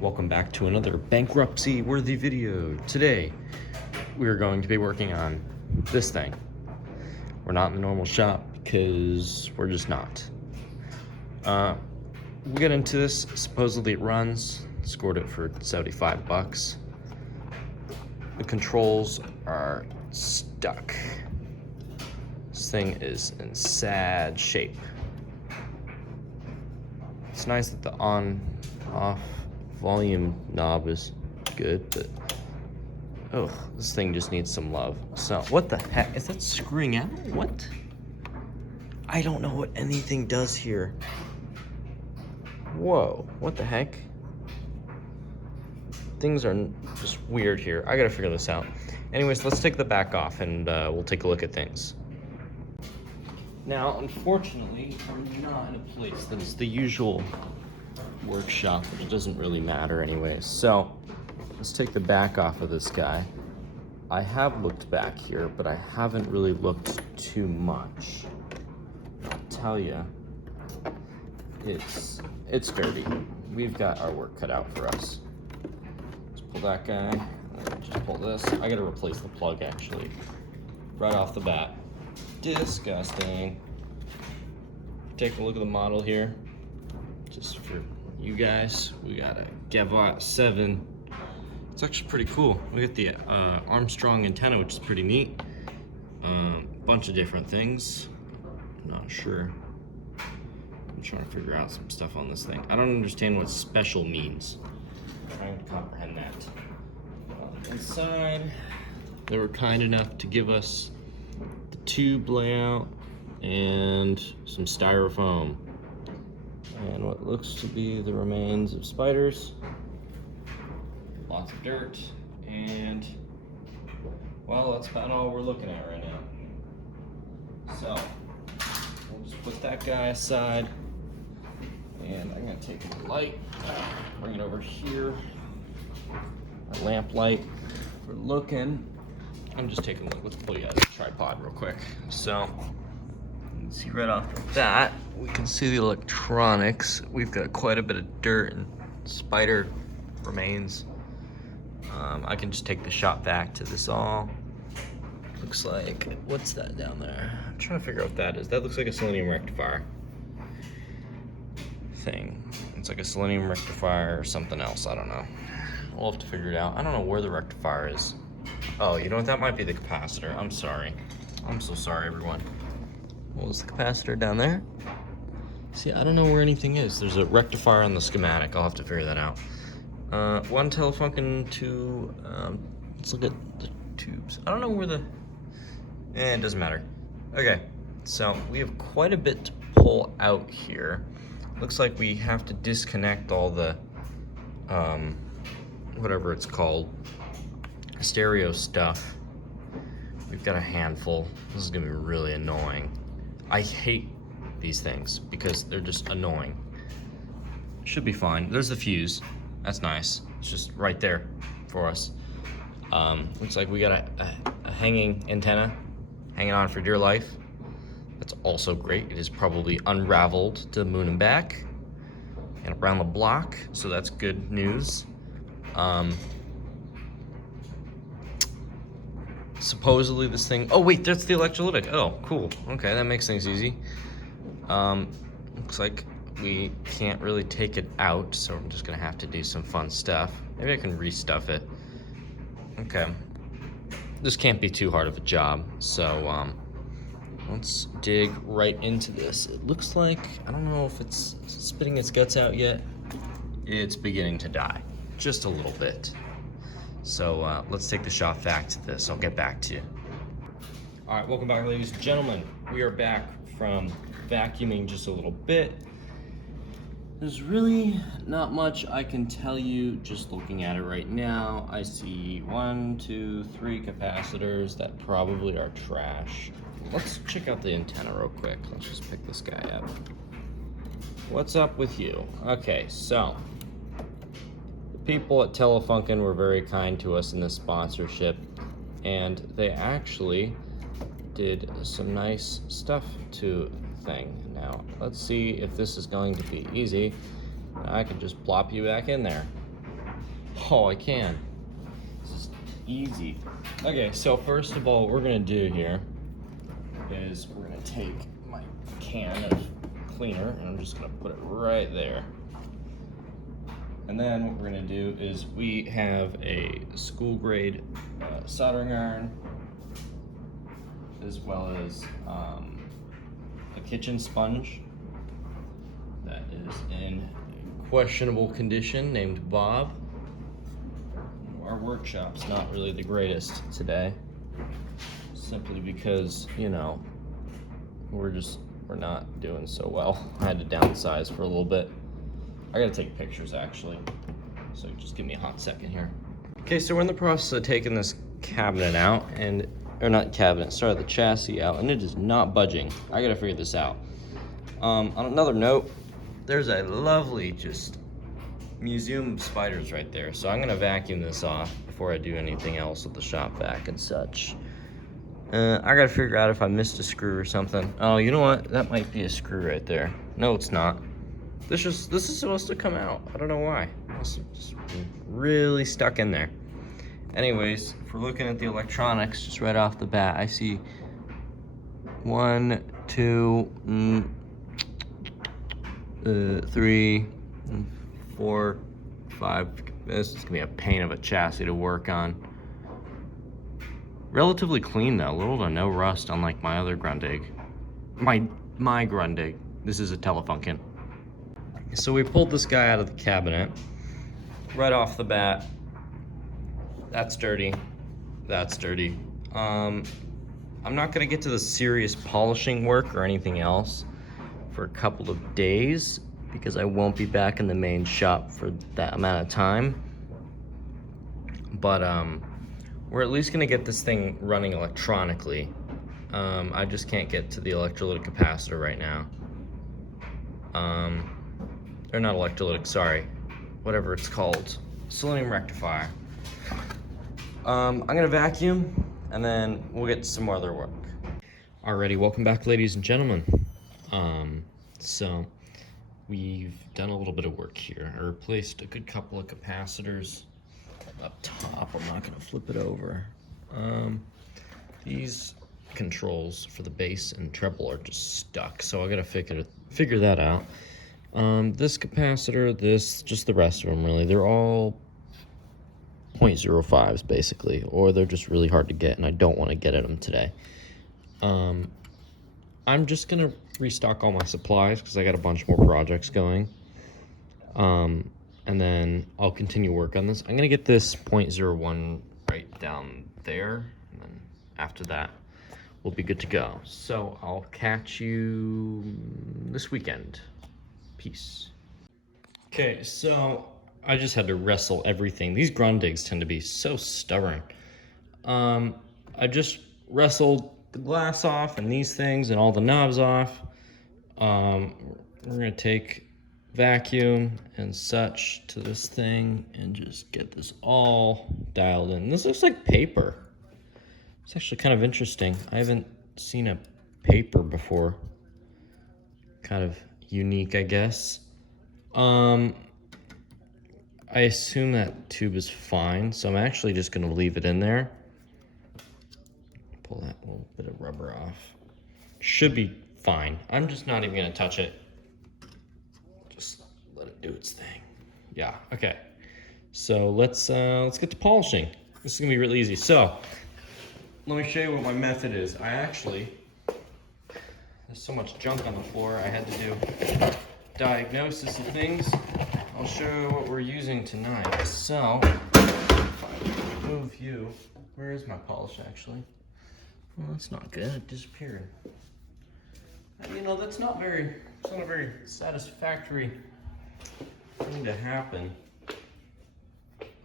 Welcome back to another bankruptcy-worthy video. Today, we're going to be working on this thing. We're not in the normal shop because we're just not. We'll get into this. Supposedly it runs. Scored it for 75 bucks. The controls are stuck. This thing is in sad shape. It's nice that the on-off volume knob is good, but oh, this thing just needs some love. So what the heck is that screwing out? What? I don't know what anything does here. Whoa, what the heck? Things are just weird here. I gotta figure this out. Anyways, let's take the back off and we'll take a look at things. Now, unfortunately, we're not in a place that is the usual workshop, which doesn't really matter anyway. So let's take the back off of this guy. I have looked back here, but I haven't really looked too much. I'll tell you, it's dirty. We've got our work cut out for us. Let's pull that guy. Just pull this. I gotta replace the plug actually, right off the bat. Disgusting. Take a look at the model here. Just for you guys, we got a Gavotte 7. It's actually pretty cool. We got the Armstrong antenna, which is pretty neat. Bunch of different things. I'm not sure. I'm trying to figure out some stuff on this thing. I don't understand what special means. I'm trying to comprehend that. Inside, they were kind enough to give us the tube layout and some styrofoam. And what looks to be the remains of spiders. Lots of dirt, and well, that's about all we're looking at right now. So, we'll just put that guy aside, and I'm gonna take the light, bring it over here. A lamp light. We're looking. I'm just taking a look. Let's pull you out of the tripod real quick. So, you can see right off of that, we can see the electronics. We've got quite a bit of dirt and spider remains. I can just take the shot back to this all. Looks like, what's that down there? I'm trying to figure out what that is. That looks like a Selenium rectifier thing. It's like a Selenium rectifier or something else, I don't know. We'll have to figure it out. I don't know where the rectifier is. Oh, you know what? That might be the capacitor. I'm sorry. I'm so sorry, everyone. What was the capacitor down there? See, I don't know where anything is. There's a rectifier on the schematic. I'll have to figure that out. One Telefunken, two, let's look at the tubes. I don't know where the, it doesn't matter. Okay, so we have quite a bit to pull out here. Looks like we have to disconnect all the, whatever it's called, stereo stuff. We've got a handful. This is gonna be really annoying. I hate these things because they're just annoying. Should be fine. There's the fuse. That's nice. It's just right there for us. Looks like we got a hanging antenna hanging on for dear life. That's also great. It is probably unraveled to the moon and back and around the block, so that's good news. Supposedly this thing, oh wait, that's the electrolytic. Oh, cool. Okay, that makes things easy. Looks like we can't really take it out, so I'm just gonna have to do some fun stuff. Maybe I can restuff it. Okay. This can't be too hard of a job, so let's dig right into this. It looks like, I don't know if it's spitting its guts out yet. It's beginning to die, just a little bit. So let's take the shot back to this. I'll get back to you. All right, welcome back, ladies and gentlemen. We are back from vacuuming just a little bit. There's really not much I can tell you just looking at it right now. I see 1, 2, 3 capacitors that probably are trash. Let's check out the antenna real quick. Let's just pick this guy up. What's up with you? Okay, so the people at Telefunken were very kind to us in this sponsorship, and they actually did some nice stuff to the thing. Now, let's see if this is going to be easy. I can just plop you back in there. Oh, I can. This is easy. Okay, so first of all, what we're gonna do here is we're gonna take my can of cleaner and I'm just gonna put it right there. And then what we're gonna do is we have a school grade soldering iron, as well as a kitchen sponge that is in questionable condition, named Bob. Our workshop's not really the greatest today, simply because, you know, we're not doing so well. I had to downsize for a little bit. I gotta take pictures actually, so just give me a hot second here. Okay, so we're in the process of taking this cabinet out, or not cabinet, sorry, the chassis out, and it is not budging. I gotta figure this out. On another note, there's a lovely just museum of spiders right there, so I'm gonna vacuum this off before I do anything else with the shop vac and such. I gotta figure out if I missed a screw or something. Oh, you know what? That might be a screw right there. No, it's not. This is supposed to come out. I don't know why. It's just really stuck in there. Anyways, if we're looking at the electronics, just right off the bat, I see 1, 2, 3, 4, 5. This is gonna be a pain of a chassis to work on. Relatively clean though, little to no rust, unlike my other Grundig. My Grundig. This is a Telefunken. So we pulled this guy out of the cabinet right off the bat. That's dirty. That's dirty. I'm not gonna get to the serious polishing work or anything else for a couple of days because I won't be back in the main shop for that amount of time. But we're at least gonna get this thing running electronically. I just can't get to the electrolytic capacitor right now. Or not electrolytic, sorry. Whatever it's called. Selenium rectifier. I'm gonna vacuum and then we'll get to some more other work. Alrighty, welcome back ladies and gentlemen. So we've done a little bit of work here. I replaced a good couple of capacitors up top. I'm not gonna flip it over. These controls for the bass and treble are just stuck, so I gotta figure that out. This capacitor, just the rest of them really, they're all 0.05s basically, or they're just really hard to get and I don't want to get at them today. I'm just gonna restock all my supplies because I got a bunch more projects going. And then I'll continue work on this. I'm gonna get this 0.01 right down there, and then after that we'll be good to go. So I'll catch you this weekend. Peace. Okay, so I just had to wrestle everything. These Grundigs tend to be so stubborn. I just wrestled the glass off and these things and all the knobs off. We're gonna take vacuum and such to this thing and just get this all dialed in. This looks like paper. It's actually kind of interesting. I haven't seen a paper before. Kind of unique, I guess. I assume that tube is fine, so I'm actually just gonna leave it in there. Pull that little bit of rubber off. Should be fine. I'm just not even gonna touch it. Just let it do its thing. Yeah, okay. So let's get to polishing. This is gonna be really easy. So let me show you what my method is. There's so much junk on the floor, I had to do diagnosis of things. I'll show you what we're using tonight. So, if I move you, where is my polish actually? Well, that's not good, it disappeared. You know, it's not a very satisfactory thing to happen.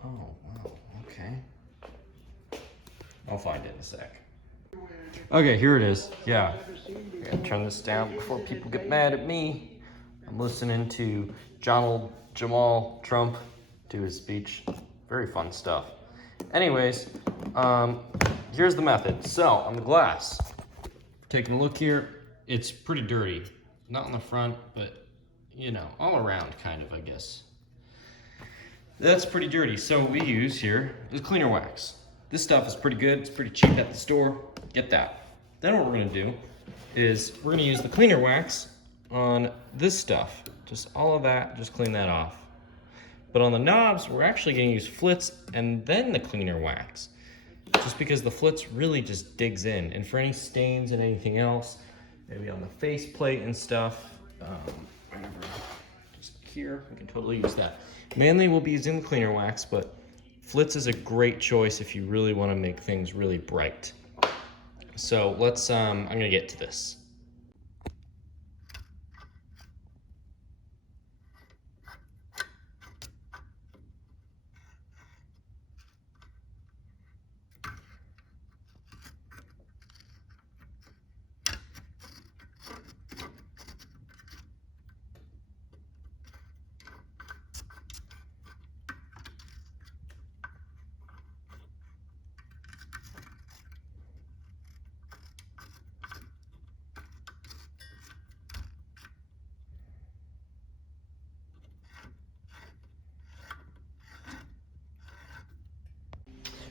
Oh, wow, okay. I'll find it in a sec. Okay, here it is. Yeah, I gotta turn this down before people get mad at me. I'm listening to Jamal Trump do his speech. Very fun stuff. Anyways, here's the method. So on the glass, taking a look here, it's pretty dirty. Not on the front, but you know, all around kind of, I guess. That's pretty dirty. So what we use here is cleaner wax. This stuff is pretty good. It's pretty cheap at the store. Get that. Then what we're gonna do is we're gonna use the cleaner wax on this stuff. Just all of that, just clean that off. But on the knobs, we're actually gonna use flitz and then the cleaner wax. Just because the flitz really just digs in. And for any stains and anything else, maybe on the faceplate and stuff, whatever, just here, we can totally use that. Mainly we'll be using the cleaner wax, but flitz is a great choice if you really wanna make things really bright. So let's, I'm gonna get to this.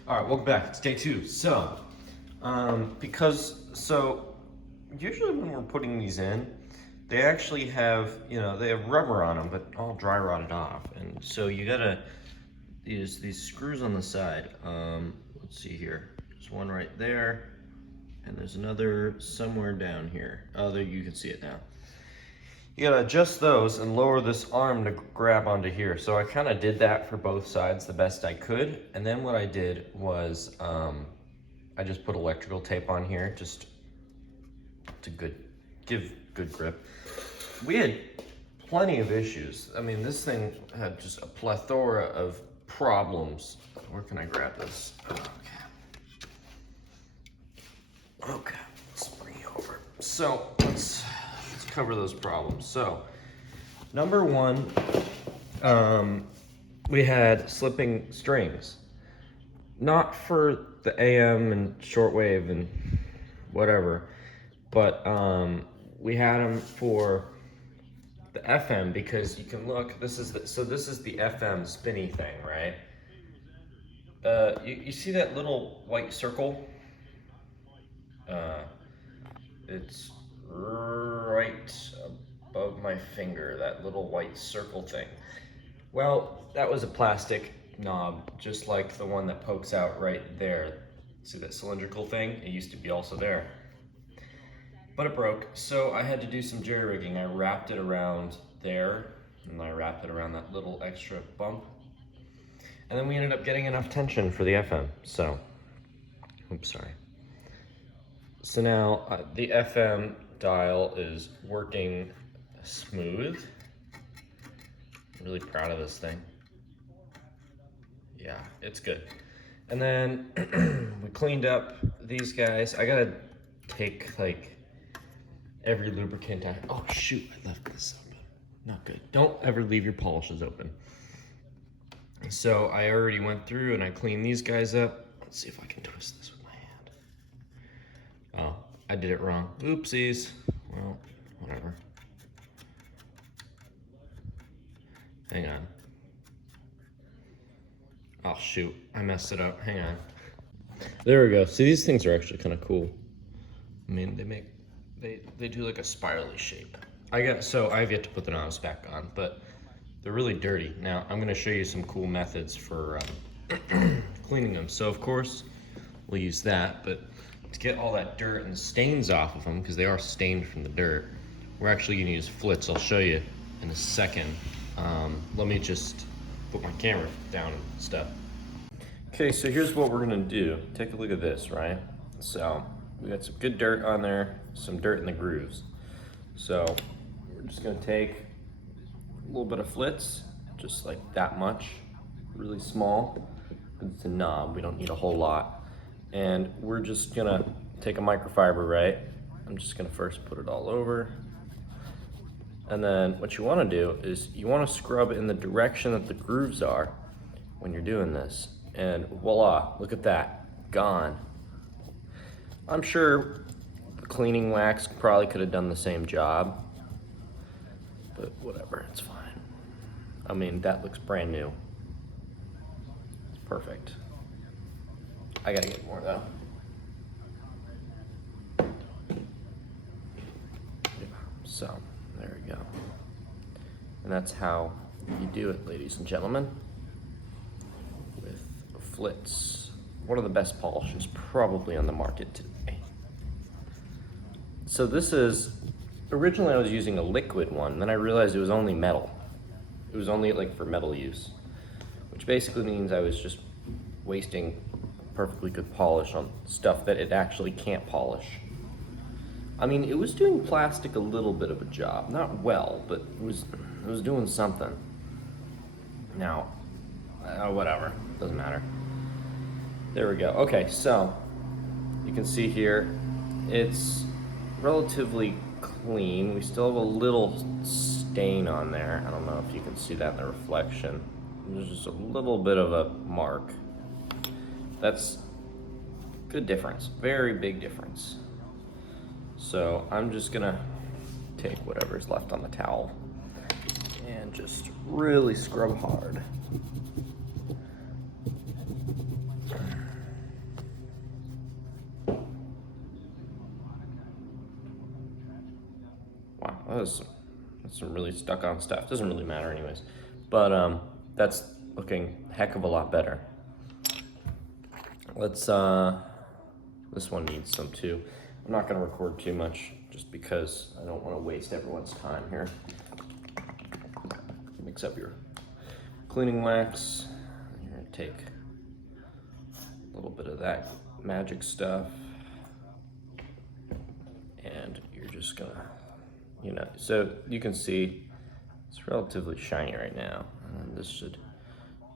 All right, welcome back. It's day 2. So, usually when we're putting these in, they actually have, they have rubber on them, but all dry rotted off. And so you gotta use these screws on the side. Let's see here. There's one right there, and there's another somewhere down here. Oh, there, you can see it now. You gotta adjust those and lower this arm to grab onto here. So I kind of did that for both sides the best I could. And then what I did was I just put electrical tape on here just to give good grip. We had plenty of issues. I mean, this thing had just a plethora of problems. Where can I grab this? Okay, let's bring you over. So let's cover those problems. So, number one, we had slipping strings. Not for the AM and shortwave and whatever, but we had them for the FM because you can look. This is the FM spinny thing, right? You see that little white circle? It's right above my finger, that little white circle thing. Well, that was a plastic knob, just like the one that pokes out right there. See that cylindrical thing? It used to be also there. But it broke, so I had to do some jerry rigging. I wrapped it around there, and I wrapped it around that little extra bump. And then we ended up getting enough tension for the FM, so, oops, sorry. So now the FM dial is working smooth. I'm really proud of this thing. Yeah, it's good. And then we cleaned up these guys. I gotta take like every lubricant oh shoot, I left this open. Not good. Don't ever leave your polishes open. So I already went through and I cleaned these guys up. Let's see if I can twist this with my hand. Oh, I did it wrong. Oopsies. Well, whatever. Hang on. Oh shoot, I messed it up. Hang on. There we go. See, these things are actually kind of cool. I mean, they do like a spirally shape. So I've yet to put the knobs back on, but they're really dirty. Now I'm gonna show you some cool methods for cleaning them. So of course we'll use that, but to get all that dirt and stains off of them, because they are stained from the dirt, we're actually gonna use flitz. I'll show you in a second. Let me just put my camera down and stuff. Okay, so here's what we're gonna do. Take a look at this, right? So we got some good dirt on there, some dirt in the grooves. So we're just gonna take a little bit of flitz, just like that much, really small. It's a knob, we don't need a whole lot. And we're just gonna take a microfiber, right? I'm just gonna first put it all over. And then what you wanna do is you wanna scrub in the direction that the grooves are when you're doing this. And voila, look at that, gone. I'm sure the cleaning wax probably could have done the same job, but whatever, it's fine. I mean, that looks brand new. Perfect. I gotta get more though. So, there we go. And that's how you do it, ladies and gentlemen. With Flitz. One of the best polishes probably on the market today. So this is, originally I was using a liquid one, then I realized it was only metal. It was only like for metal use, which basically means I was just wasting perfectly good polish on stuff that it actually can't polish. I mean, it was doing plastic a little bit of a job, not well, but it was doing something. Now, whatever, doesn't matter. There we go. Okay, so you can see here, it's relatively clean. We still have a little stain on there. I don't know if you can see that in the reflection. There's just a little bit of a mark. That's good difference, very big difference. So I'm just gonna take whatever's left on the towel and just really scrub hard. Wow, that's some really stuck on stuff. Doesn't really matter anyways. But that's looking a heck of a lot better. Let's, this one needs some too. I'm not gonna record too much just because I don't wanna waste everyone's time here. Mix up your cleaning wax. You're gonna take a little bit of that magic stuff and you're just gonna, you know, so you can see it's relatively shiny right now. And this should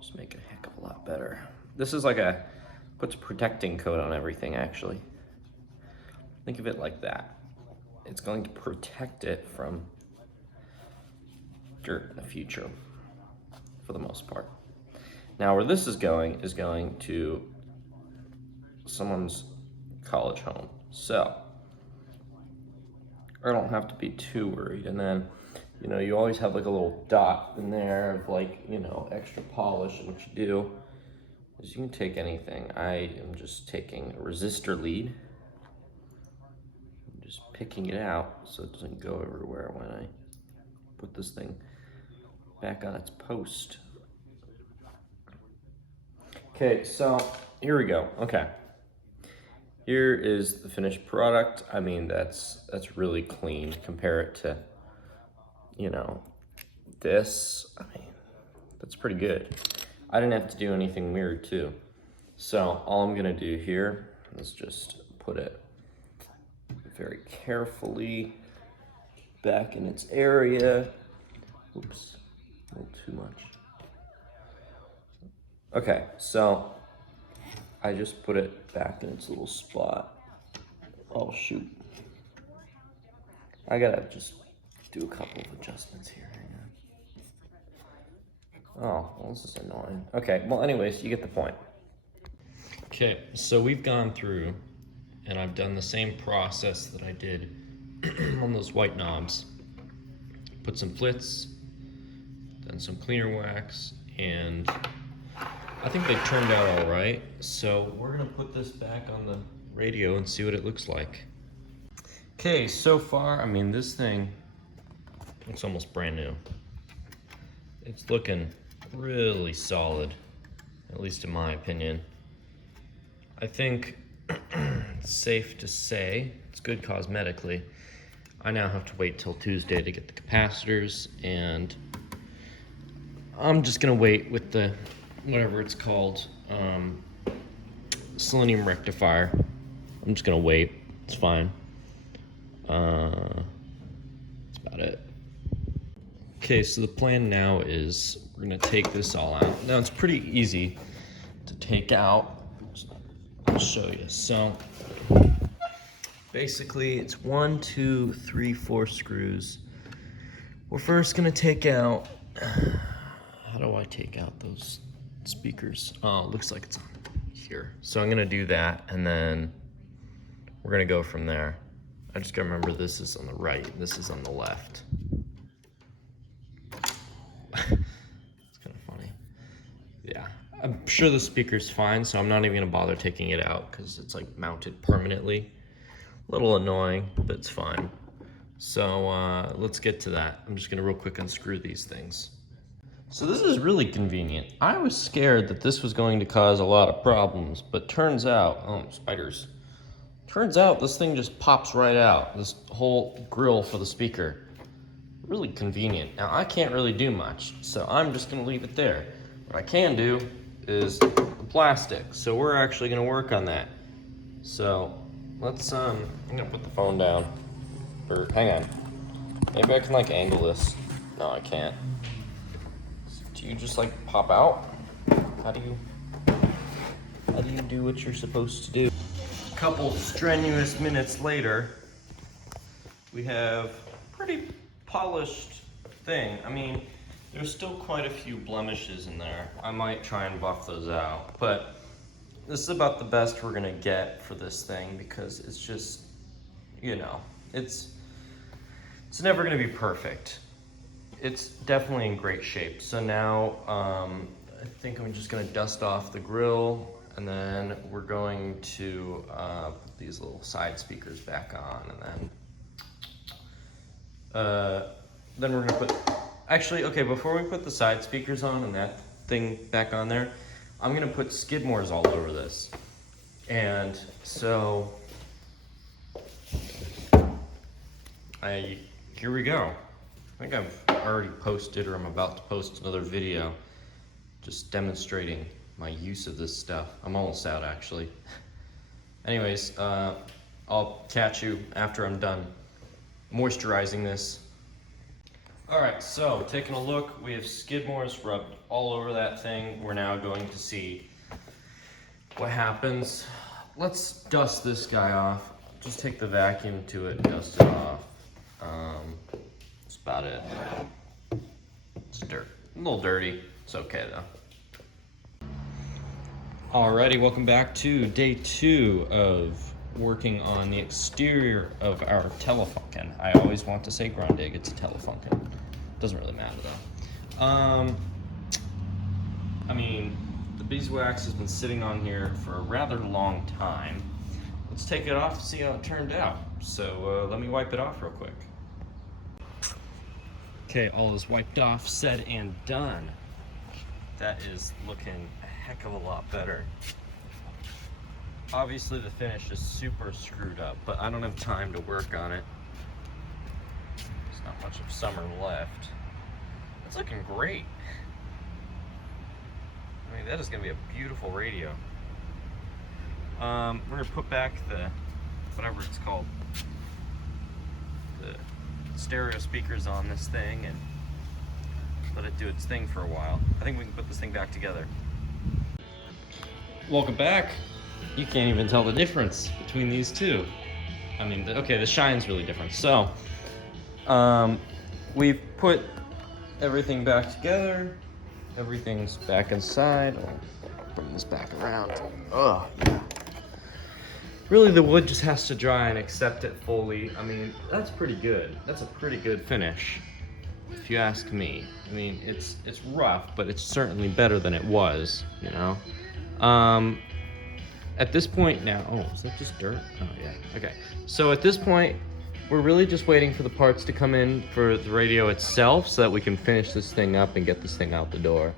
just make it a heck of a lot better. This is like puts a protecting coat on everything actually. Think of it like that. It's going to protect it from dirt in the future, for the most part. Now where this is going to someone's college home. So, I don't have to be too worried. And then, you know, you always have like a little dot in there of like, you know, extra polish. And what you do is you can take anything. I am just taking a resistor lead, just picking it out so it doesn't go everywhere when I put this thing back on its post. Okay, so here we go. Okay, here is the finished product. I mean, that's really clean. Compare it to, you know, this. I mean, that's pretty good. I didn't have to do anything weird too. So all I'm gonna do here is just put it very carefully back in its area. Oops, a little too much. Okay, so I just put it back in its little spot. Oh shoot. I gotta just do a couple of adjustments here. Hang on. Oh, well, this is annoying. Okay, well anyways, you get the point. Okay, so we've gone through and I've done the same process that I did on those white knobs. Put some Flitz, then some cleaner wax, and I think they turned out all right. So we're gonna put this back on the radio and see what it looks like. Okay, so far, I mean, this thing looks almost brand new. It's looking really solid, at least in my opinion. I think it's safe to say it's good cosmetically. I now have to wait till Tuesday to get the capacitors, and I'm just gonna wait with the, whatever it's called, Selenium rectifier. I'm just gonna wait, it's fine. That's about it. Okay, so the plan now is we're gonna take this all out. Now it's pretty easy to take out. I'll show you. So basically it's 1, 2, 3, 4 screws. We're first gonna take out, how do I take out those speakers? Oh, it looks like it's on here. So I'm gonna do that and then we're gonna go from there. I just gotta remember this is on the right, this is on the left. It's kind of funny. Yeah, I'm sure the speaker's fine, so I'm not even gonna bother taking it out because it's like mounted permanently. A little annoying, but it's fine. So let's get to that. I'm just gonna real quick unscrew these things. So this is really convenient. I was scared that this was going to cause a lot of problems, but turns out, oh, spiders. Turns out this thing just pops right out, this whole grill for the speaker. Really convenient. Now I can't really do much, so I'm just gonna leave it there. What I can do is the plastic, so we're actually gonna work on that. So let's, I'm gonna put the phone down, or hang on. Maybe I can like angle this. No, I can't. Do you just like pop out? How do you do what you're supposed to do? A couple strenuous minutes later, we have pretty polished thing. I mean, there's still quite a few blemishes in there. I might try and buff those out, but this is about the best we're gonna get for this thing because it's just, you know, it's never gonna be perfect. It's definitely in great shape. So now I think I'm just gonna dust off the grill, and then we're going to put these little side speakers back on, and then we're gonna put, actually, okay, before we put the side speakers on and that thing back on there, I'm gonna put Skidmores all over this. And so, here we go. I think I've already posted, or I'm about to post another video just demonstrating my use of this stuff. I'm almost out, actually. Anyways, I'll catch you after I'm done moisturizing this. All right, so taking a look, we have Skidmores rubbed all over that thing. We're now going to see what happens. Let's dust this guy off. Just take the vacuum to it and dust it off. That's about it. It's dirt, a little dirty. It's okay though. Alrighty, welcome back to day 2 of working on the exterior of our Telefunken. I always want to say Grundig, it's a Telefunken. Doesn't really matter though. I mean, the beeswax has been sitting on here for a rather long time. Let's take it off and see how it turned out. So let me wipe it off real quick. Okay, all is wiped off, said and done. That is looking a heck of a lot better. Obviously the finish is super screwed up, but I don't have time to work on it. There's not much of summer left. It's looking great. I mean, that is gonna be a beautiful radio. We're gonna put back the, whatever it's called, the stereo speakers on this thing and let it do its thing for a while. I think we can put this thing back together. Welcome back. You can't even tell the difference between these two. I mean, okay, the shine's really different. So, we've put everything back together. Everything's back inside. I'll bring this back around. Oh, yeah. Really, the wood just has to dry and accept it fully. I mean, that's pretty good. That's a pretty good finish, if you ask me. I mean, it's rough, but it's certainly better than it was, you know? At this point now, oh, is that just dirt? Oh, yeah, okay. So at this point, we're really just waiting for the parts to come in for the radio itself so that we can finish this thing up and get this thing out the door.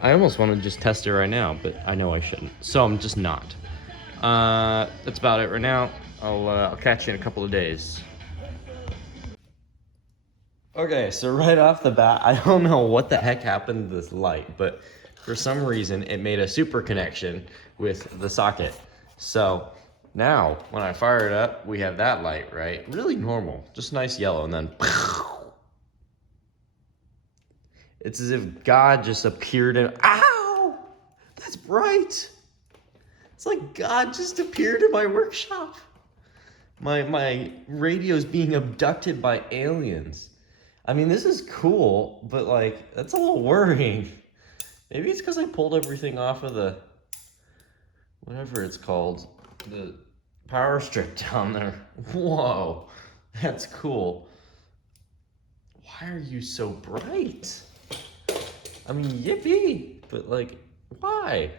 I almost want to just test it right now, but I know I shouldn't, so I'm just not. That's about it right now. I'll catch you in a couple of days. Okay, so right off the bat, I don't know what the heck happened to this light, but for some reason it made a super connection with the socket. So now when I fire it up, we have that light, right? Really normal, just nice yellow, and then it's as if God just appeared in, ow! That's bright! It's like God just appeared in my workshop. My radio's being abducted by aliens. I mean, this is cool, but like, that's a little worrying. Maybe it's because I pulled everything off of the, whatever it's called, the power strip down there. Whoa, that's cool. Why are you so bright? I mean, yippee. but like, why?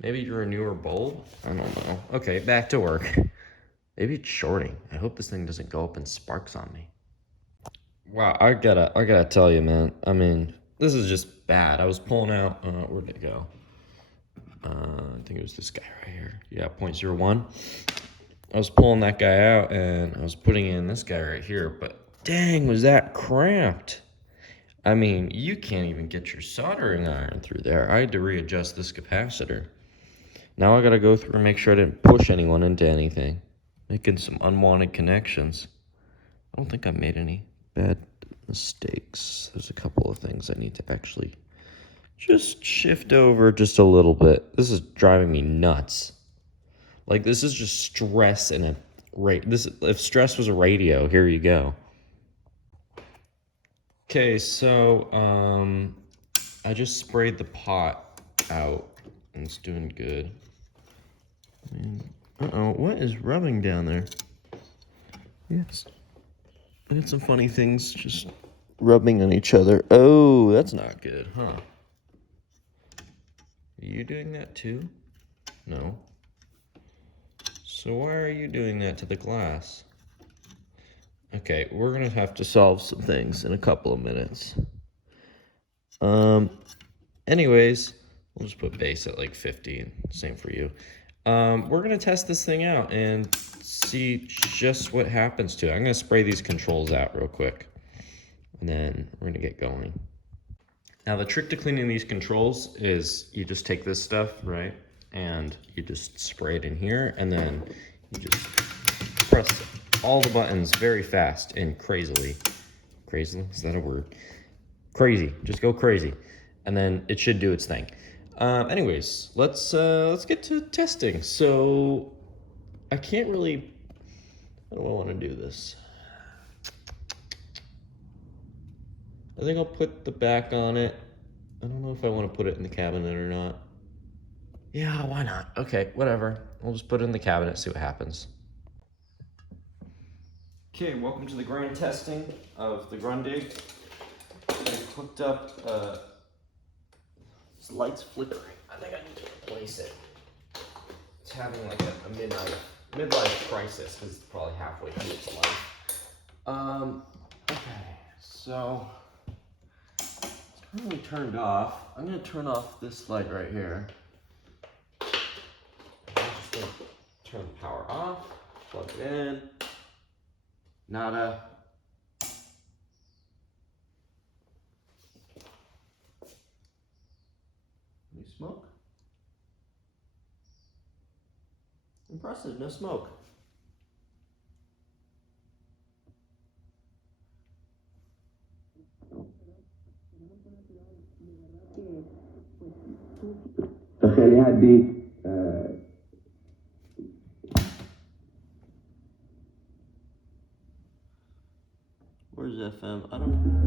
Maybe you're a newer bulb? I don't know. Okay, back to work. Maybe it's shorting. I hope this thing doesn't go up in sparks on me. Wow, I gotta tell you, man. I mean, this is just bad. I was pulling out, where did it go? I think it was this guy right here. Yeah, 0.01. I was pulling that guy out and I was putting in this guy right here, but dang, was that cramped. I mean, you can't even get your soldering iron through there. I had to readjust this capacitor. Now I gotta go through and make sure I didn't push anyone into anything. Making some unwanted connections. I don't think I made any bad mistakes. There's a couple of things I need to actually just shift over just a little bit. This is driving me nuts. Like, this is just stress in a if stress was a radio, here you go. Okay, so I just sprayed the pot out and it's doing good. Uh-oh, what is rubbing down there? Yes. I got some funny things just rubbing on each other. Oh, that's not good, huh? Are you doing that too? No. So why are you doing that to the glass? Okay, we're gonna have to solve some things in a couple of minutes. Anyways, we'll just put base at like 50 and same for you. We're gonna test this thing out and see just what happens to it. I'm gonna spray these controls out real quick and then we're gonna get going. Now the trick to cleaning these controls is you just take this stuff, right? And you just spray it in here and then you just press all the buttons very fast and crazily. Crazily, is that a word? Crazy, just go crazy. And then it should do its thing. Anyways, let's get to testing. So I can't really, how do I want to do this? I think I'll put the back on it. I don't know if I want to put it in the cabinet or not. Yeah, why not? Okay, whatever. We'll just put it in the cabinet, see what happens. Okay, welcome to the grind testing of the Grundig. I hooked up, this light's flickering. I think I need to replace it. It's having like a midlife crisis because it's probably halfway through its life. Okay, so it's currently turned off. I'm gonna turn off this light right here. I'm just gonna turn the power off, plug it in. Nada. Any smoke? Impressive, no smoke. Where's FM? I don't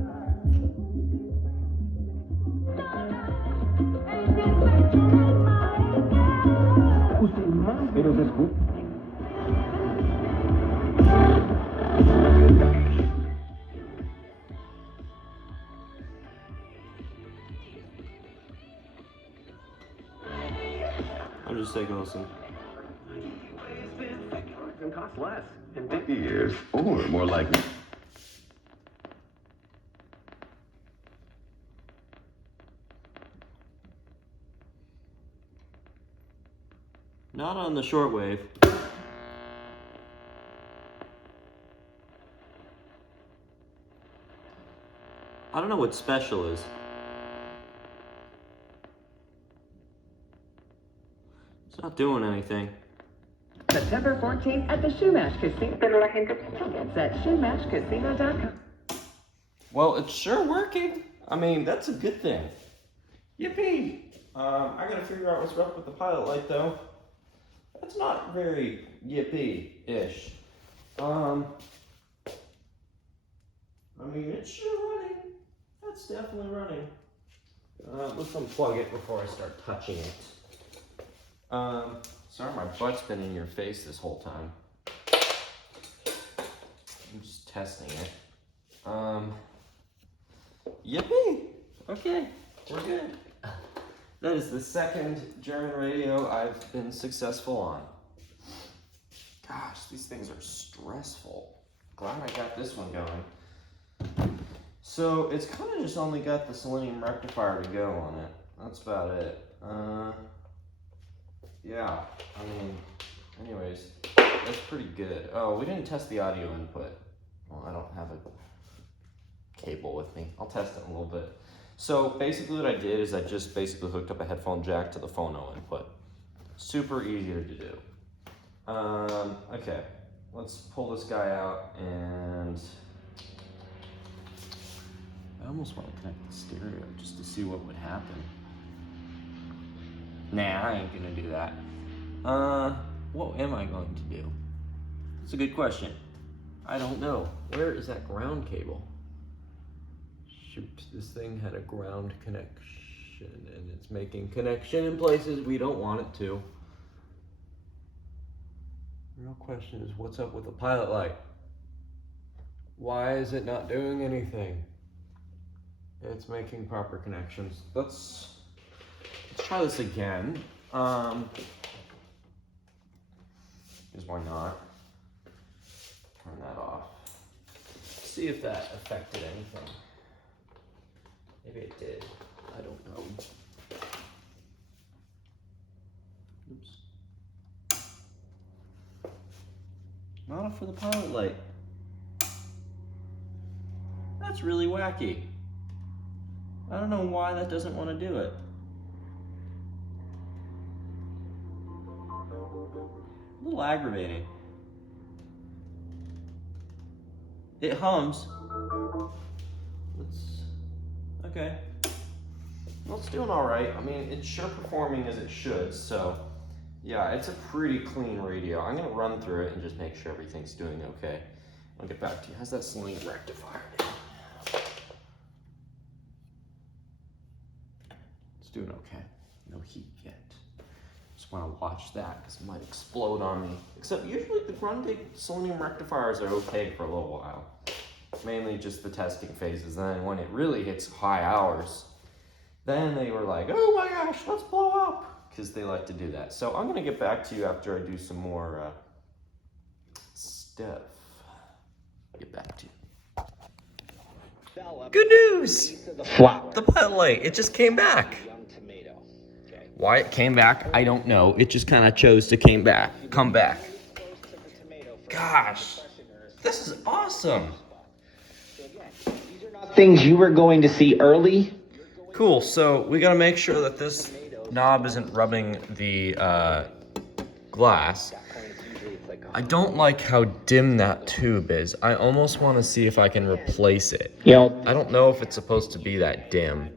I'm just taking a listen. And cost less in 50 years, or more likely. Not on the shortwave. I don't know what special is. It's not doing anything. September 14th at the Shumash Casino. Tickets at shumashcasino.com. Well, it's sure working. I mean, that's a good thing. Yippee! I gotta figure out what's up with the pilot light though. That's not very yippee-ish. I mean, it's sure running. That's definitely running. Let's unplug it before I start touching it. Sorry, my butt's been in your face this whole time. I'm just testing it. Yippee! Okay, we're good. That is the second German radio I've been successful on. Gosh, these things are stressful. Glad I got this one going. So it's kind of just only got the Selenium rectifier to go on it. That's about it. Yeah, I mean, anyways, that's pretty good. Oh, we didn't test the audio input. Well, I don't have a cable with me. I'll test it in a little bit. So basically what I did is I just basically hooked up a headphone jack to the phono input. Super easy to do. Okay, let's pull this guy out, and I almost want to connect the stereo just to see what would happen. Nah, I ain't gonna do that. What am I going to do? It's a good question. I don't know. Where is that ground cable? Shoot, this thing had a ground connection, and it's making connection in places we don't want it to. The real question is, what's up with the pilot light? Why is it not doing anything? It's making proper connections. Let's try this again. Because why not? Turn that off. See if that affected anything. Maybe it did. I don't know. Oops. Not for the pilot light. That's really wacky. I don't know why that doesn't want to do it. A little aggravating. It hums. Okay. Well, it's doing all right. I mean, it's sure performing as it should, so yeah, it's a pretty clean radio. I'm gonna run through it and just make sure everything's doing okay. I'll get back to you. How's that Selenium rectifier doing? It's doing okay. No heat yet. Just want to watch that because it might explode on me. Except usually the Grundig Selenium rectifiers are okay for a little while. Mainly just the testing phases. Then when it really hits high hours, then they were like, oh my gosh, let's blow up, because they like to do that. So I'm gonna get back to you after I do some more stuff. Get back to you. Good news! The pilot light, it just came back. Why it came back, I don't know. It just kind of chose to come back. Gosh, this is awesome. Things you were going to see early. Cool, so we gotta make sure that this knob isn't rubbing the glass. I don't like how dim that tube is. I almost want to see if I can replace it. I don't know if it's supposed to be that dim.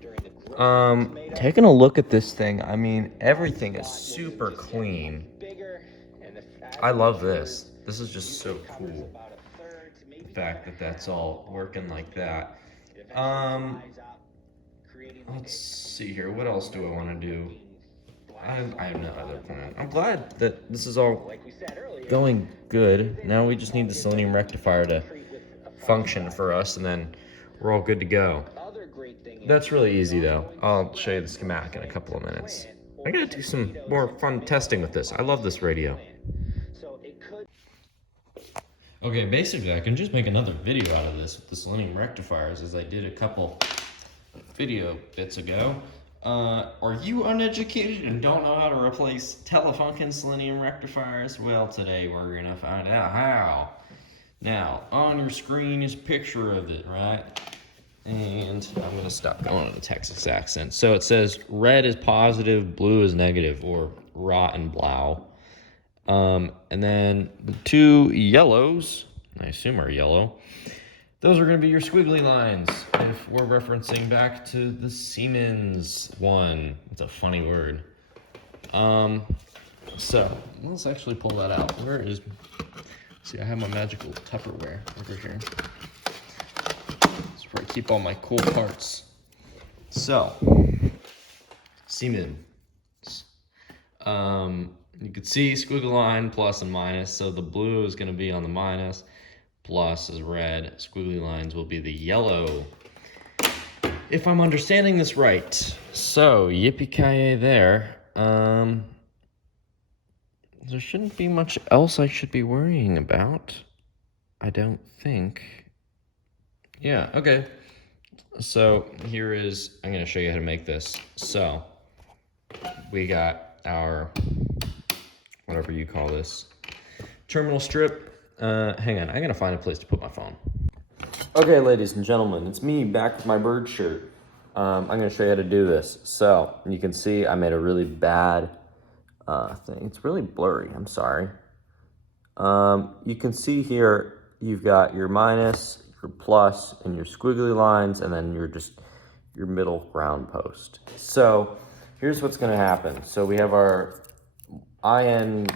Taking a look at this thing, I mean, everything is super clean. I love this. This is just so cool. The fact that that's all working like that. Let's see here. What else do I want to do? I have no other plan. I'm glad that this is all going good. Now we just need the Selenium rectifier to function for us, and then we're all good to go. That's really easy though. I'll show you the schematic in a couple of minutes. I gotta do some more fun testing with this. I love this radio. Okay, basically I can just make another video out of this with the Selenium rectifiers, as I did a couple video bits ago. Are you uneducated and don't know how to replace Telefunken Selenium rectifiers? Well, today we're gonna find out how. Now, on your screen is a picture of it, right? And I'm gonna stop going on a Texas accent. So it says red is positive, blue is negative, or rot and blau. And then the two yellows, I assume are yellow, those are going to be your squiggly lines. If we're referencing back to the Siemens one, it's a funny word. So let's actually pull that out. Where is? See, I have my magical Tupperware over here. That's where I keep all my cool parts. So Siemens. You can see squiggly line, plus and minus. So the blue is going to be on the minus. Plus is red. Squiggly lines will be the yellow. if I'm understanding this right. So, yippee-ki-yay there. There shouldn't be much else I should be worrying about. I don't think. Yeah, okay. So here is, I'm gonna show you how to make this. So we got our, whatever you call this, terminal strip. Hang on, I gotta find a place to put my phone. Okay, ladies and gentlemen, it's me back with my bird shirt. I'm gonna show you how to do this. So you can see I made a really bad thing. It's really blurry, I'm sorry. You can see here, you've got your minus, your plus, and your squiggly lines, and then your middle ground post. So here's what's gonna happen. So we have our IN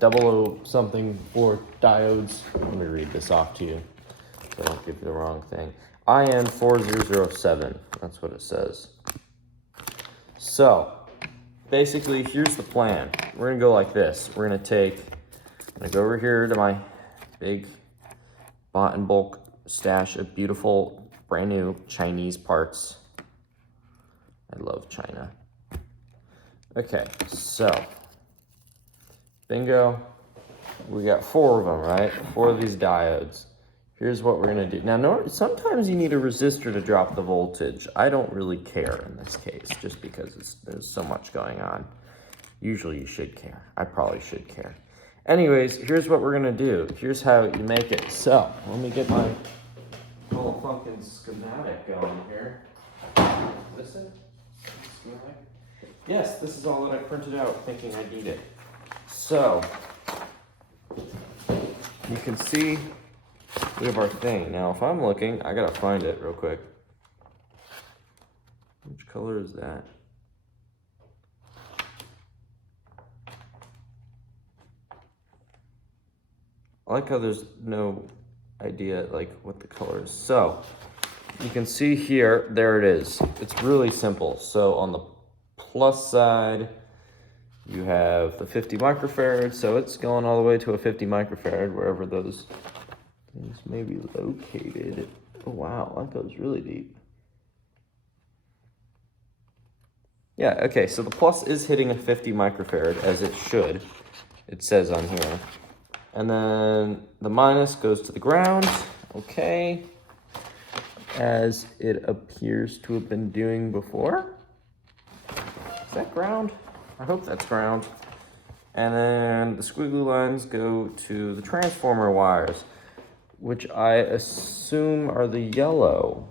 00 something for diodes. Let me read this off to you so I don't give you the wrong thing. IN 4007, that's what it says. So basically, here's the plan. We're gonna go like this. I'm gonna go over here to my big bought in bulk stash of beautiful, brand new Chinese parts. I love China. Okay, so, bingo. We got 4 of them, right? 4 of these diodes. Here's what we're gonna do. Now, sometimes you need a resistor to drop the voltage. I don't really care in this case, just because there's so much going on. Usually you should care. I probably should care. Anyways, here's what we're gonna do. Here's how you make it. So, let me get my Telefunken schematic going here. Is this it? Schematic? Yes, this is all that I printed out thinking I need it. So, you can see we have our thing. Now, if I'm looking, I gotta find it real quick. Which color is that? I like how there's no idea like what the color is. So you can see here, there it is. It's really simple. So on the plus side, you have the 50 microfarad. So it's going all the way to a 50 microfarad, wherever those things may be located. Oh wow, that goes really deep. Yeah, okay, so the plus is hitting a 50 microfarad, as it should. It says on here. And then the minus goes to the ground, okay, as it appears to have been doing before. Is that ground? I hope that's ground. And then the squiggly lines go to the transformer wires, which I assume are the yellow.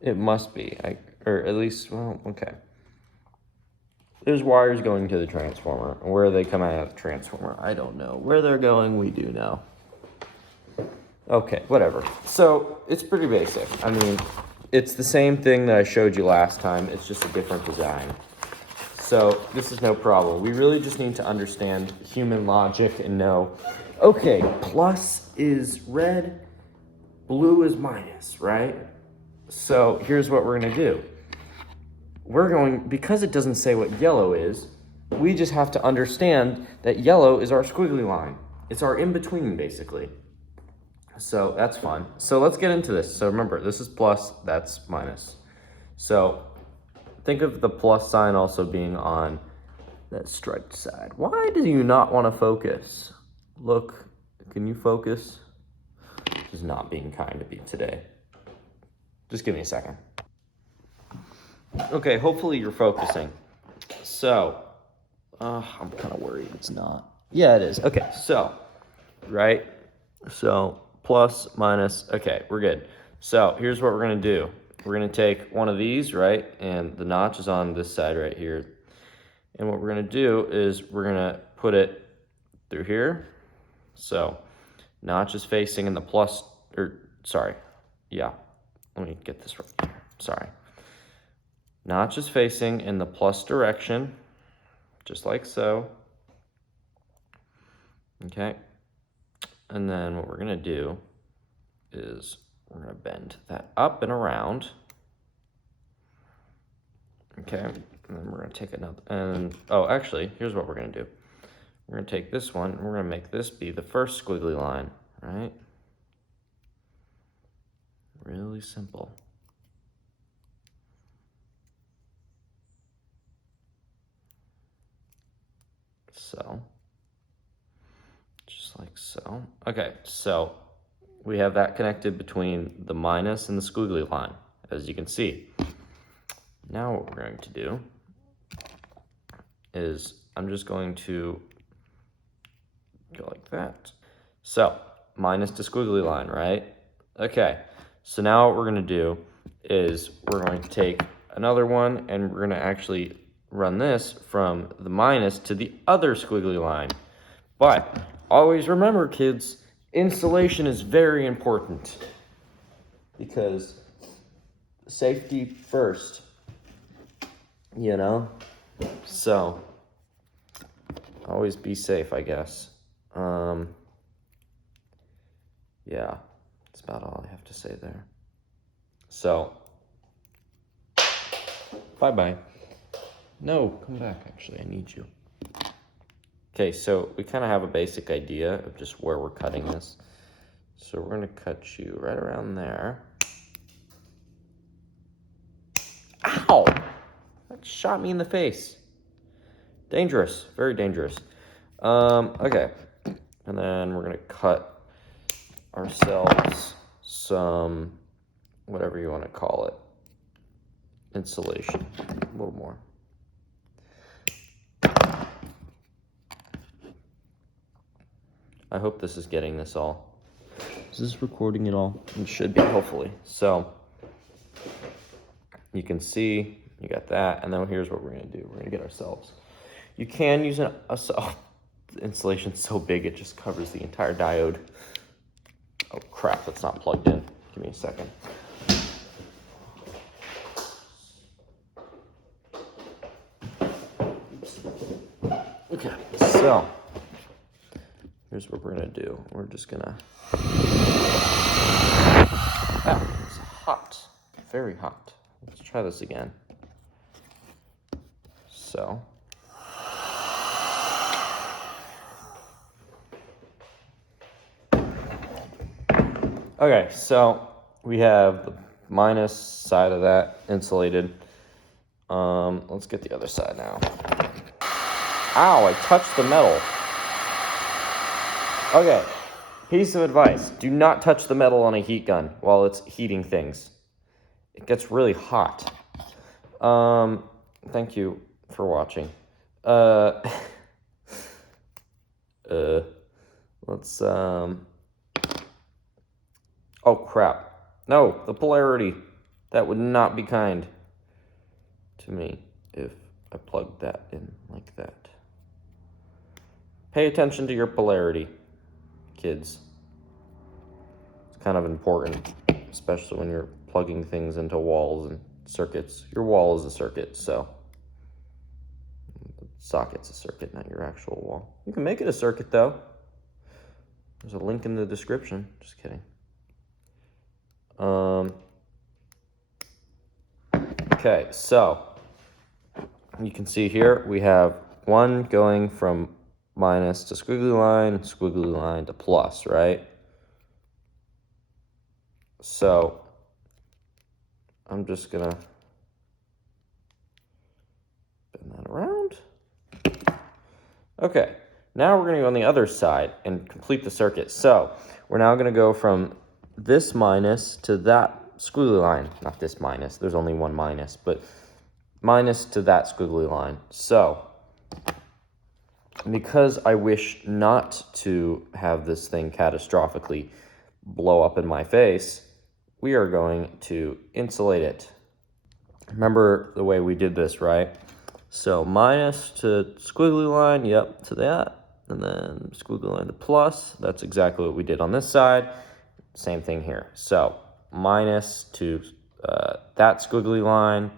It must be, or at least, well, okay. There's wires going to the transformer. Where they come out of the transformer, I don't know. Where they're going, we do know. Okay, whatever. So, it's pretty basic. I mean, it's the same thing that I showed you last time. It's just a different design. So, this is no problem. We really just need to understand human logic and know, okay, plus is red, blue is minus, right? So, here's what we're gonna do. Because it doesn't say what yellow is, we just have to understand that yellow is our squiggly line. It's our in-between, basically. So that's fun. So let's get into this. So remember, this is plus, that's minus. So think of the plus sign also being on that striped side. Why do you not want to focus? Look, can you focus? This is not being kind to me today. Just give me a second. Okay, hopefully you're focusing. So, I'm kind of worried it's not. Yeah, it is. Okay, so, right? So, plus, minus, okay, we're good. So, here's what we're going to do. We're going to take one of these, right? And the notch is on this side right here. And what we're going to do is we're going to put it through here. So, notch is facing in the plus, let me get this right here. Sorry. Notch is facing in the plus direction, just like so. Okay. And then what we're gonna do is we're gonna bend that up and around. Okay, and then we're gonna take another, and actually, here's what we're gonna do. We're gonna take this one, and we're gonna make this be the first squiggly line, right? Really simple. So, just like so. Okay, so we have that connected between the minus and the squiggly line, as you can see. Now what we're going to do is I'm just going to go like that. So, minus to squiggly line, right? Okay, so now what we're going to do is we're going to take another one and we're going to actually run this from the minus to the other squiggly line. But always remember, kids, installation is very important because safety first, you know? So, always be safe, I guess. Yeah, that's about all I have to say there. So, bye-bye. No, come back, actually, I need you. Okay, so we kind of have a basic idea of just where we're cutting this. So we're gonna cut you right around there. Ow! That shot me in the face. Dangerous, very dangerous. Okay, and then we're gonna cut ourselves some, whatever you want to call it, insulation, a little more. I hope this is getting this all. Is this recording it all? It should be, hopefully. So, you can see, you got that, and then here's what we're gonna do. We're gonna get ourselves. You can use the insulation's so big it just covers the entire diode. Oh crap, that's not plugged in. Give me a second. Okay, so here's what we're gonna do. We're just gonna. Ah, it's hot, very hot. Let's try this again. So. Okay, so we have the minus side of that insulated. Let's get the other side now. Ow, I touched the metal. Okay, piece of advice. Do not touch the metal on a heat gun while it's heating things. It gets really hot. Thank you for watching. Let's, oh crap. No, the polarity. That would not be kind to me if I plugged that in like that. Pay attention to your polarity, kids. It's kind of important, especially when you're plugging things into walls and circuits. Your wall is a circuit, so the socket's a circuit, not your actual wall. You can make it a circuit, though. There's a link in the description. Just kidding. Okay, so you can see here we have one going from minus to squiggly line to plus, right? So I'm just gonna bend that around. Okay, now we're gonna go on the other side and complete the circuit. So we're now gonna go from this minus to that squiggly line. Not this minus, there's only one minus, but minus to that squiggly line. So, because I wish not to have this thing catastrophically blow up in my face, we are going to insulate it. Remember the way we did this, right? So minus to squiggly line, yep, to that, and then squiggly line to plus. That's exactly what we did on this side. Same thing here. So minus to that squiggly line,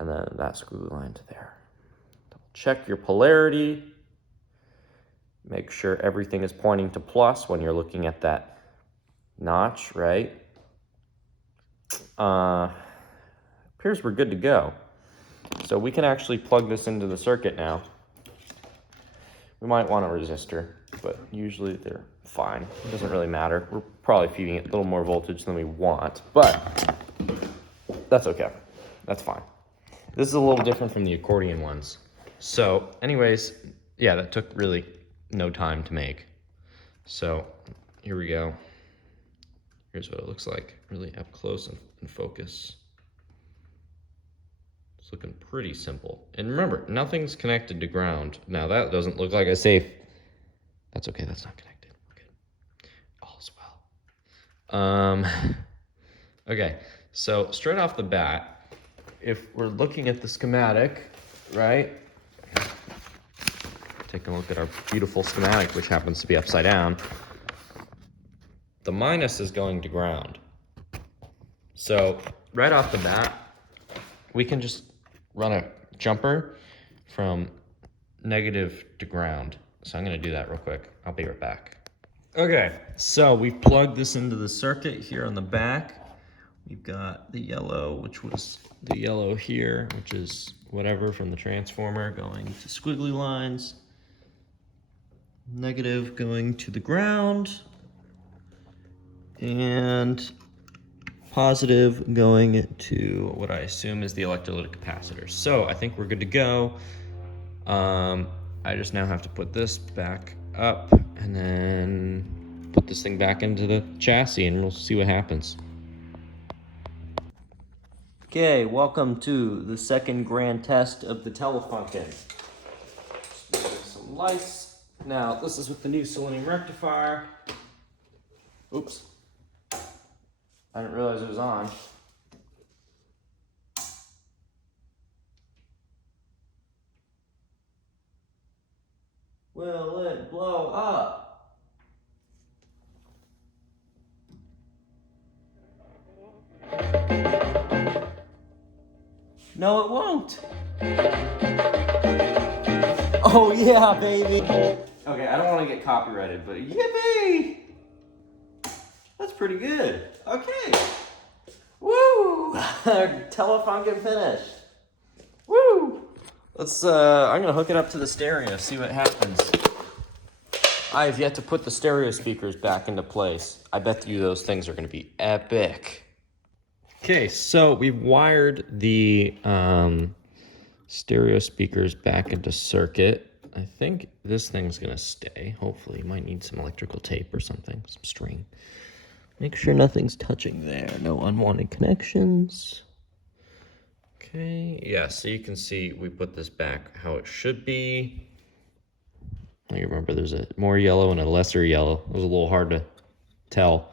and then that squiggly line to there. Check your polarity. Make sure everything is pointing to plus when you're looking at that notch, right? Appears we're good to go. So we can actually plug this into the circuit now. We might want a resistor, but usually they're fine. It doesn't really matter. We're probably feeding it a little more voltage than we want, but that's okay. That's fine. This is a little different from the accordion ones. So anyways, yeah, that took really no time to make. So here we go. Here's what it looks like, really up close and focus. It's looking pretty simple. And remember, nothing's connected to ground. Now that doesn't look like a safe. That's okay, that's not connected. Good. All's well. Okay, so straight off the bat, if we're looking at the schematic, right? Taking a look at our beautiful schematic, which happens to be upside down. The minus is going to ground. So right off the bat, we can just run a jumper from negative to ground. So I'm gonna do that real quick. I'll be right back. Okay, so we've plugged this into the circuit here on the back. We've got the yellow, which was the yellow here, which is whatever from the transformer going to squiggly lines. Negative going to the ground. And positive going to what I assume is the electrolytic capacitor. So I think we're good to go. I just now have to put this back up and then put this thing back into the chassis and we'll see what happens. Okay, welcome to the second grand test of the Telefunken. Some lights. Now, this is with the new Selenium rectifier. Oops. I didn't realize it was on. Will it blow up? No, it won't. Oh yeah, baby. Okay, I don't want to get copyrighted, but yippee! That's pretty good. Okay. Woo! Telefunken finished. Woo! Let's, I'm gonna hook it up to the stereo, see what happens. I have yet to put the stereo speakers back into place. I bet you those things are gonna be epic. Okay, so we've wired the stereo speakers back into circuit. I think this thing's gonna stay. Hopefully, might need some electrical tape or something, some string. Make sure nothing's touching there. No unwanted connections. Okay, yeah, so you can see we put this back how it should be. You remember there's a more yellow and a lesser yellow. It was a little hard to tell.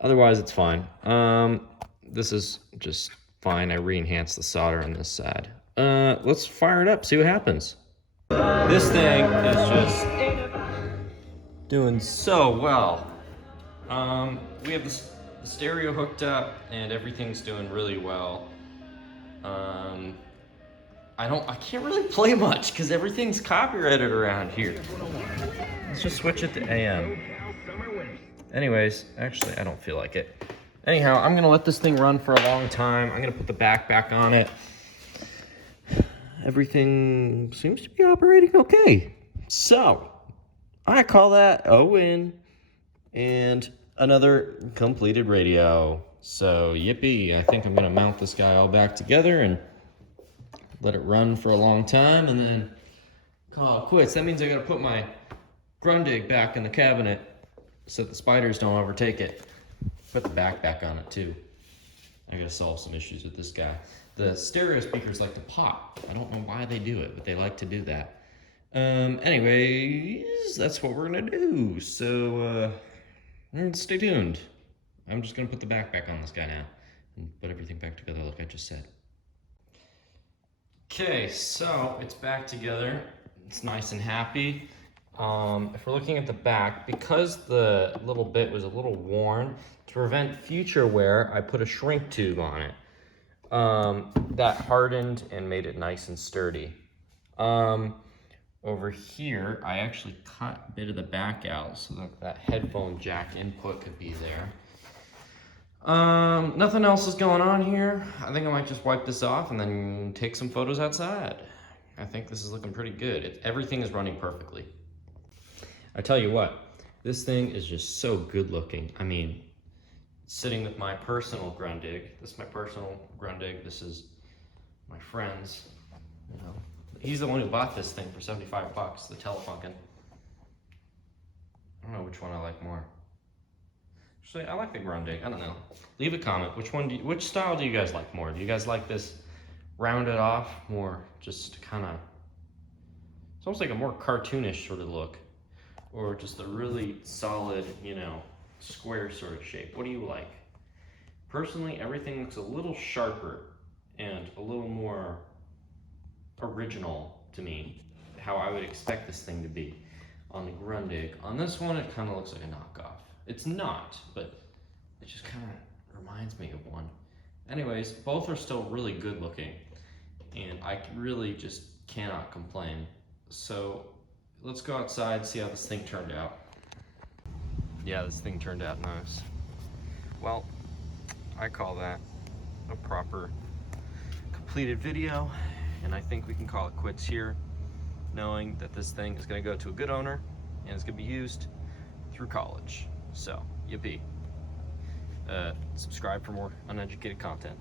Otherwise, it's fine. This is just fine. I re-enhanced the solder on this side. Let's fire it up, see what happens. This thing is just doing so well. We have the stereo hooked up and everything's doing really well. I can't really play much because everything's copyrighted around here. Let's just switch it to AM. Anyways, actually, I don't feel like it. Anyhow, I'm gonna let this thing run for a long time. I'm gonna put the back on it. Everything seems to be operating okay. So, I call that a win and another completed radio. So, yippee, I think I'm gonna mount this guy all back together and let it run for a long time and then call it quits. That means I gotta put my Grundig back in the cabinet so the spiders don't overtake it. Put the back on it too. I gotta solve some issues with this guy. The stereo speakers like to pop. I don't know why they do it, but they like to do that. Anyways, that's what we're gonna do. So, stay tuned. I'm just gonna put the back on this guy now and put everything back together like I just said. Okay, so it's back together. It's nice and happy. If we're looking at the back, because the little bit was a little worn, to prevent future wear, I put a shrink tube on it. That hardened and made it nice and sturdy. Over here, I actually cut a bit of the back out so that that headphone jack input could be there. Nothing else is going on here. I think I might just wipe this off and then take some photos outside. I think this is looking pretty good. Everything is running perfectly. I tell you what, this thing is just so good looking. I mean, sitting with my personal Grundig. This is my personal Grundig. This is my friend's, you know, He's the one who bought this thing for 75 bucks, the Telefunken. I don't know which one I like more. Actually, I like the Grundig. I don't know. Leave a comment. Which style do you guys like more? Do you guys like this rounded off, more just kind of, it's almost like a more cartoonish sort of look, or just a really solid, you know, square sort of shape? What do you like? Personally, everything looks a little sharper and a little more original to me, how I would expect this thing to be on the Grundig. On this one, it kind of looks like a knockoff. It's not, but it just kind of reminds me of one. Anyways, both are still really good looking, and I really just cannot complain. So let's go outside and see how this thing turned out. Yeah, this thing turned out nice. Well, I call that a proper completed video, and I think we can call it quits here, knowing that this thing is going to go to a good owner and it's going to be used through college. So, yippee. Subscribe for more uneducated content.